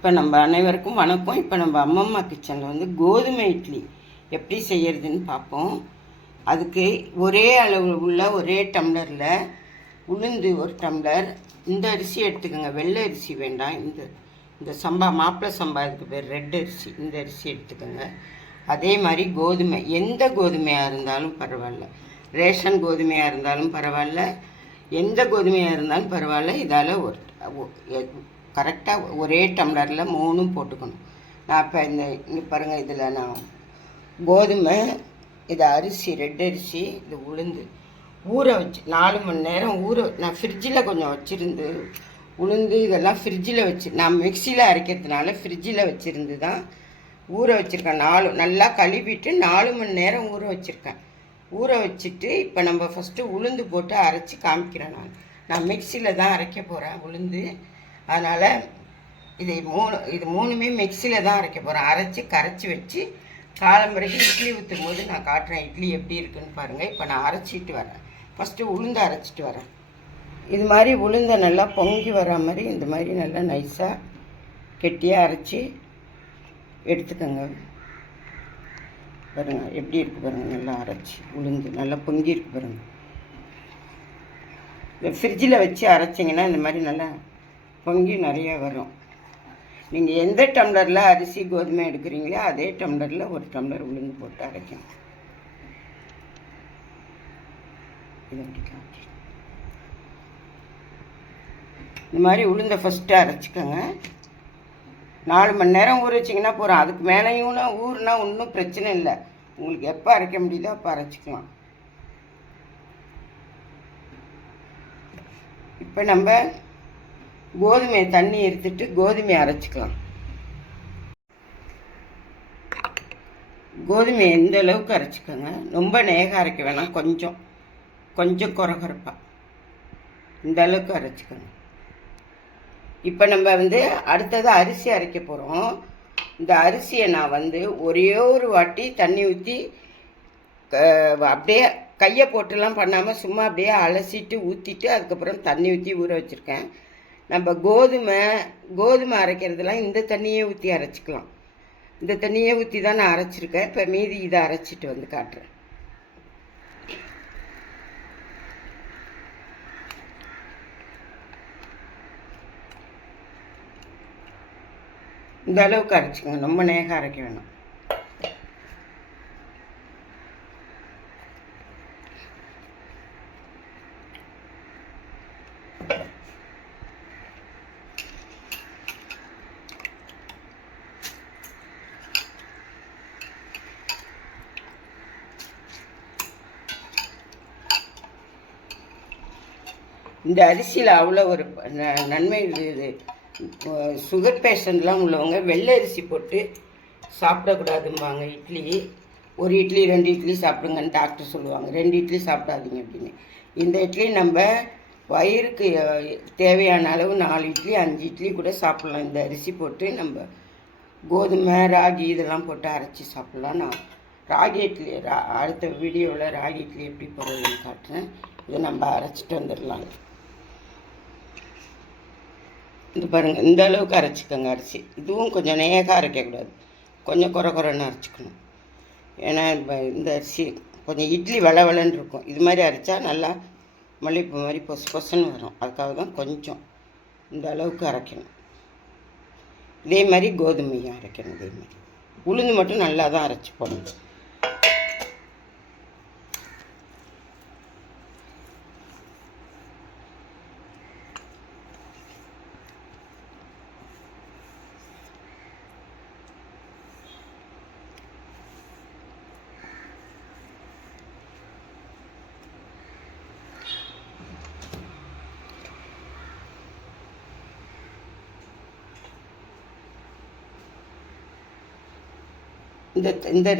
இப்போ நம்ம அனைவருக்கும் வணக்கம். இப்போ நம்ம அம்மம்மா கிச்சனில் வந்து கோதுமை இட்லி எப்படி செய்யறதுன்னு பார்ப்போம். அதுக்கு ஒரே அளவு உள்ள ஒரே டம்ளரில் உளுந்து ஒரு டம்ளர், இந்த அரிசி எடுத்துக்கோங்க, வெள்ளை அரிசி வேண்டாம், இந்த சம்பா மாப்பிள்ளை சம்பா இதுக்கு பேர் ரெட் அரிசி, இந்த அரிசி எடுத்துக்கோங்க. அதே மாதிரி கோதுமை, எந்த கோதுமையாக இருந்தாலும் பரவாயில்ல, ரேஷன் கோதுமையாக இருந்தாலும் பரவாயில்ல, எந்த கோதுமையாக இருந்தாலும் பரவாயில்ல. இதால் ஒரு கரெக்டாக ஒரே டம்ளரில் 3 போட்டுக்கணும். நான் இப்போ இங்கே பாருங்கள், இதில் நான் கோதுமை, இது அரிசி, ரெட் அரிசி, இது உளுந்து ஊற வச்சு 4 மணி நேரம் நான் ஃப்ரிட்ஜில் கொஞ்சம் வச்சுருந்து, உளுந்து இதெல்லாம் ஃப்ரிட்ஜில் வச்சு, நான் மிக்சியில் அரைக்கிறதுனால ஃப்ரிட்ஜில் வச்சுருந்து தான் ஊற வச்சுருக்கேன். நல்லா கழுவிட்டு 4 மணி நேரம் ஊற வச்சுருக்கேன். ஊற வச்சுட்டு இப்போ நம்ம ஃபஸ்ட்டு உளுந்து போட்டு அரைச்சி காமிக்கிறேன். நான் மிக்சியில் தான் அரைக்க போகிறேன் உளுந்து. அதனால் இது மூணுமே மிக்சியில் தான் அரைக்க போகிறேன். அரைச்சி கரைச்சி வச்சு காலம்பரைக்கு இட்லி ஊற்றும் போது நான் காட்டுறேன் இட்லி எப்படி இருக்குன்னு பாருங்கள். இப்போ நான் அரைச்சிட்டு வரேன். ஃபஸ்ட்டு உளுந்து அரைச்சிட்டு வரேன். இது மாதிரி உளுந்தை நல்லா பொங்கி வர மாதிரி இந்த மாதிரி நல்லா நைஸாக கெட்டியாக அரைச்சி எடுத்துக்கோங்க. பாருங்கள் எப்படி இருக்குது பாருங்கள், நல்லா அரைச்சி உளுந்து நல்லா பொங்கி இருக்கு பாருங்கள். இந்த ஃப்ரிட்ஜில் வச்சு அரைச்சிங்கன்னா இந்த மாதிரி நல்லா பொங்கி நிறையா வரும். நீங்கள் எந்த டம்ளரில் அரிசி கோதுமை எடுக்கிறீங்களோ அதே டம்ளரில் ஒரு டம்ளர் உளுந்து போட்டு அரைக்கணும். இதை இந்த மாதிரி உளுந்தை ஃபஸ்ட்டு அரைச்சிக்கோங்க. 4 மணி நேரம் ஊற வச்சிங்கன்னா போகிறோம். அதுக்கு மேலேயும் ஊறுனா ஒன்றும் பிரச்சனை இல்லை. உங்களுக்கு எப்போ அரைக்க முடியுதோ அப்போ அரைச்சிக்கலாம். இப்போ நம்ம கோதுமையை தண்ணி எடுத்துட்டு கோதுமையை அரைச்சிக்கலாம். கோதுமையை எந்த அளவுக்கு அரைச்சிக்கோங்க, ரொம்ப நேக அரைக்க வேணாம், கொஞ்சம் குறகுறப்பாக இந்த அளவுக்கு அரைச்சிக்கோங்க. இப்போ நம்ம அடுத்தது அரிசி அரைக்க போகிறோம். இந்த அரிசியை நான் ஒரே ஒரு வாட்டி தண்ணி ஊற்றி அப்படியே கையை போட்டுலாம் பண்ணாமல் சும்மா அப்படியே அலசிட்டு ஊற்றிட்டு அதுக்கப்புறம் தண்ணி ஊற்றி ஊற வச்சுருக்கேன். நம்ம கோதுமை அரைக்கிறதுலாம் இந்த தண்ணியே ஊற்றி அரைச்சிக்கலாம். இந்த தண்ணியே ஊற்றி தான் நான் அரைச்சிருக்கேன். இப்போ மீதி இதை அரைச்சிட்டு காட்டுறேன். இந்த அளவுக்கு அரைச்சிக்கோங்க, ரொம்ப நேகம் அரைக்க வேணும். இந்த அரிசியில் அவ்வளோ ஒரு நன்மை இருக்குது. சுகர் பேஷண்ட்லாம் உள்ளவங்க வெள்ளை அரிசி போட்டு சாப்பிடக்கூடாதும்பாங்க. ஒரு இட்லி 2 இட்லி சாப்பிடுங்கன்னு டாக்டர் சொல்லுவாங்க. 2 இட்லி சாப்பிடாதீங்க அப்படின்னு. இந்த இட்லி நம்ம வயிறுக்கு தேவையான அளவு 4 இட்லி 5 இட்லி கூட சாப்பிட்லாம். இந்த அரிசி போட்டு நம்ம கோதுமை ராகி இதெல்லாம் போட்டு அரைச்சி சாப்பிட்லாம். நான் ராகி இட்லி அடுத்த வீடியோவில் ராகி இட்லி எப்படி போடுறதுன்னு காட்டுறேன். இதை நம்ம அரைச்சிட்டு வந்துடலாம். இது பாருங்கள், இந்த அளவுக்கு அரைச்சிக்கோங்க அரிசி. இதுவும் கொஞ்சம் நேகாக அரைக்கக்கூடாது, கொஞ்சம் குறைன்னு அரைச்சிக்கணும். ஏன்னா இந்த அரிசி கொஞ்சம் இட்லி வளன்னு இருக்கும். இது மாதிரி அரைச்சா நல்லா மல்லிகைப்பூ மாதிரி பொசுன்னு வரும். அதுக்காக தான் கொஞ்சம் இந்த அளவுக்கு அரைக்கணும். இதே மாதிரி கோதுமையும் அரைக்கணும். இதே மாதிரி உளுந்து மட்டும் நல்லா தான் அரைச்சி போடணும். இந்த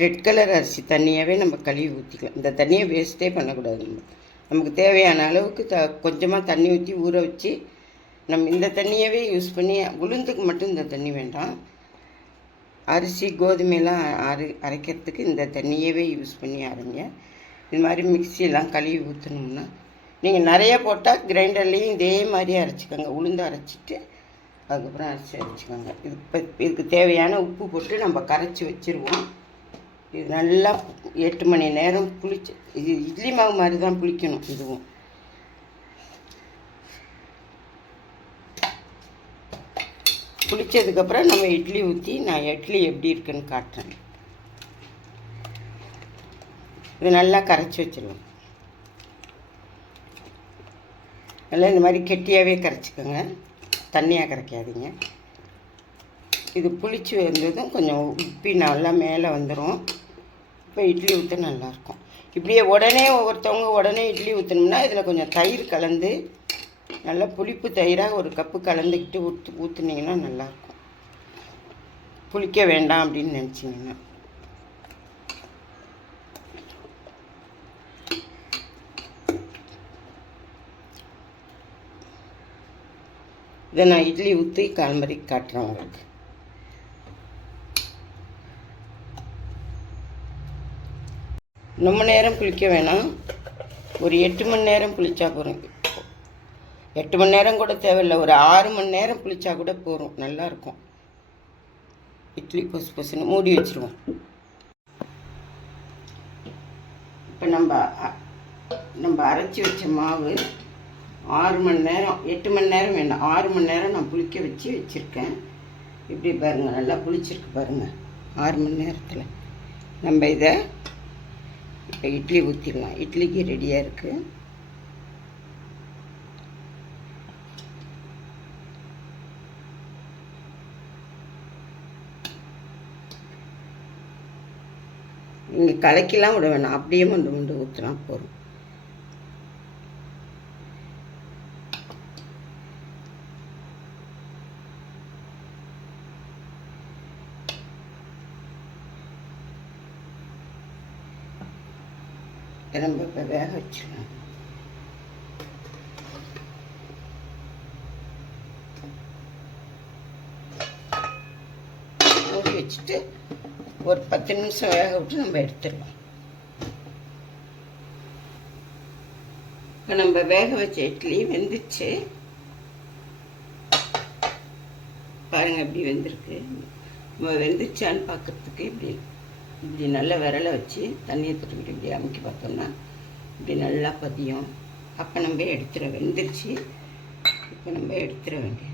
ரெட் கலர் அரிசி தண்ணியாகவே நம்ம கழுவி ஊற்றிக்கலாம். இந்த தண்ணியை வேஸ்ட்டே பண்ணக்கூடாது. நமக்கு தேவையான அளவுக்கு கொஞ்சமாக தண்ணி ஊற்றி ஊற வச்சு நம்ம இந்த தண்ணியவே யூஸ் பண்ணி, உளுந்துக்கு மட்டும் இந்த தண்ணி வேண்டாம், அரிசி கோதுமையெல்லாம் அரைக்கிறதுக்கு இந்த தண்ணியவே யூஸ் பண்ணி அரைங்க. இது மாதிரி மிக்சியெல்லாம் கழுவி ஊற்றணும்னா நீங்கள் நிறைய போட்டால் கிரைண்டர்லேயும் இதே மாதிரி அரைச்சிக்கோங்க. உளுந்து அரைச்சிட்டு அதுக்கப்புறம் அரைச்சி வச்சுக்கோங்க. இதுக்கு தேவையான உப்பு போட்டு நம்ம கரைச்சி வச்சுருவோம். இது நல்லா 8 மணி நேரம் புளிச்சு, இது இட்லி மாவு மாதிரி தான் புளிக்கணும். இதுவும் புளித்ததுக்கப்புறம் நம்ம இட்லி ஊற்றி நான் இட்லி எப்படி இருக்குன்னு காட்டுறேன். இது நல்லா கரைச்சி வச்சுருவோம். நல்லா இந்த மாதிரி கெட்டியாகவே கரைச்சிக்கோங்க, தண்ணியாக கரைக்காதீங்க. இது புளிச்சு வந்ததும் கொஞ்சம் உப்பி நல்லா மேலே வந்துடும். இப்போ இட்லி ஊற்ற நல்லாயிருக்கும். இப்படியே உடனே இட்லி ஊற்றணும்னா இதில் கொஞ்சம் தயிர் கலந்து, நல்லா புளிப்பு தயிராக ஒரு கப்பு கலந்துக்கிட்டு ஊற்றுனீங்கன்னா நல்லாயிருக்கும். புளிக்க வேண்டாம் அப்படின்னு நினச்சிங்கன்னா. இதை நான் இட்லி ஊற்றி கால்மரி காட்டுறேன் உங்களுக்கு. ரொம்ப நேரம் புளிக்க வேணாம், ஒரு 8 மணி நேரம் புளிச்சா போகிறோம். 8 மணி நேரம் கூட தேவையில்லை, ஒரு 6 மணி நேரம் புளிச்சா கூட போகிறோம். நல்லாயிருக்கும் இட்லி. பொசுன்னு மூடி வச்சுருவோம். இப்போ நம்ம அரைச்சி வச்ச மாவு 6 மணி நேரம், 8 மணி நேரம் வேண்டாம், 6 மணி நேரம் நான் புளிக்க வச்சுருக்கேன். இப்படி பாருங்கள், நல்லா புளிச்சிருக்கு பாருங்கள். 6 மணி நேரத்தில் நம்ம இதை இப்போ இட்லி ஊற்றிடலாம். இட்லிக்கு ரெடியாக இருக்குது. நீங்கள் கலக்கிலாம் விட வேணாம், அப்படியே மண்டு ஊற்றலாம் போதும். நம்ம இப்போ வேக வச்சிடலாம். மூடி வச்சுட்டு ஒரு 10 நிமிஷம் வேக விட்டு நம்ம எடுத்துடலாம். இப்போ நம்ம வேக வச்ச இட்லி வெந்துச்சு பாருங்கள், எப்படி வெந்திருக்கு. நம்ம வெந்துச்சான்னு பார்க்குறதுக்கு இப்படி நல்ல விரலை வச்சு தண்ணியை தொட்டுக்கிட்டு இப்படி அமுக்கி பார்த்தோம்னா இப்படி நல்லா பதியும். அப்போ நம்ம வெந்துருச்சு. இப்போ நம்ம எடுத்துட வேண்டியது.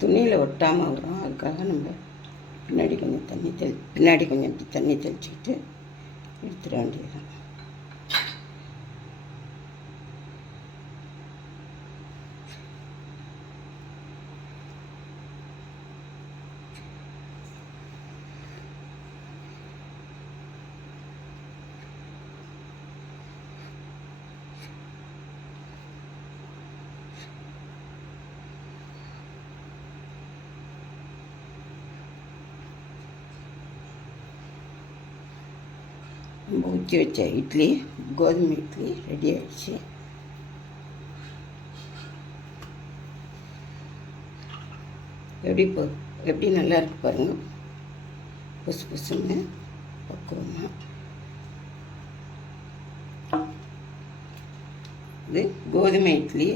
துணியில் ஒட்டாமல் வரும், அதுக்காக நம்ம பின்னாடி கொஞ்சம் தண்ணி தெளிச்சுக்கிட்டு எடுத்துட வேண்டியது. நம்ம ஊற்றி வச்ச இட்லி, கோதுமை இட்லி ரெடி ஆகிடுச்சு. எப்படி நல்லா இருக்கு பாருங்கள், புசுன்னு பக்குவமாக. இது கோதுமை இட்லி,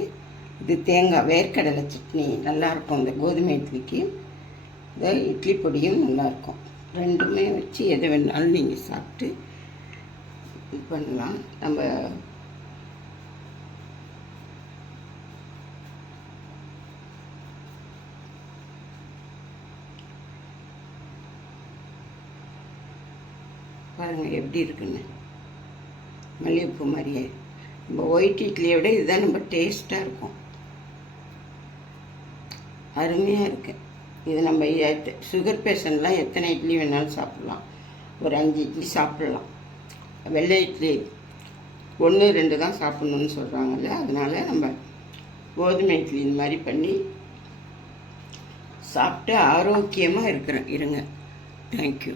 இது தேங்காய் வேர்க்கடலை சட்னி நல்லாயிருக்கும். இந்த கோதுமை இட்லிக்கு இந்த இட்லி பொடியும் நல்லாயிருக்கும். ரெண்டுமே வச்சு எதை வேணாலும் நீங்கள் சாப்பிட்டு இது பண்ணலாம். நம்ம பாருங்கள் எப்படி இருக்குன்னு, மல்லிகைப்பூ மாதிரியே. நம்ம ஒயிட் இட்லியை விட இதுதான் நம்ம டேஸ்ட்டாக இருக்கும், அருமையாக இருக்குது. இது நம்ம சுகர் பேஷண்ட்லாம் எத்தனை இட்லி வேணாலும் சாப்பிட்லாம், ஒரு 5 இட்லி சாப்பிட்லாம். வெள்ளை இட்லி 1 2 தான் சாப்பிட்ணுன்னு சொல்கிறாங்கல்ல, அதனால் நம்ம கோதுமை இட்லி இந்த மாதிரி பண்ணி சாப்பிட்டு ஆரோக்கியமாக இருங்க. தேங்க்யூ.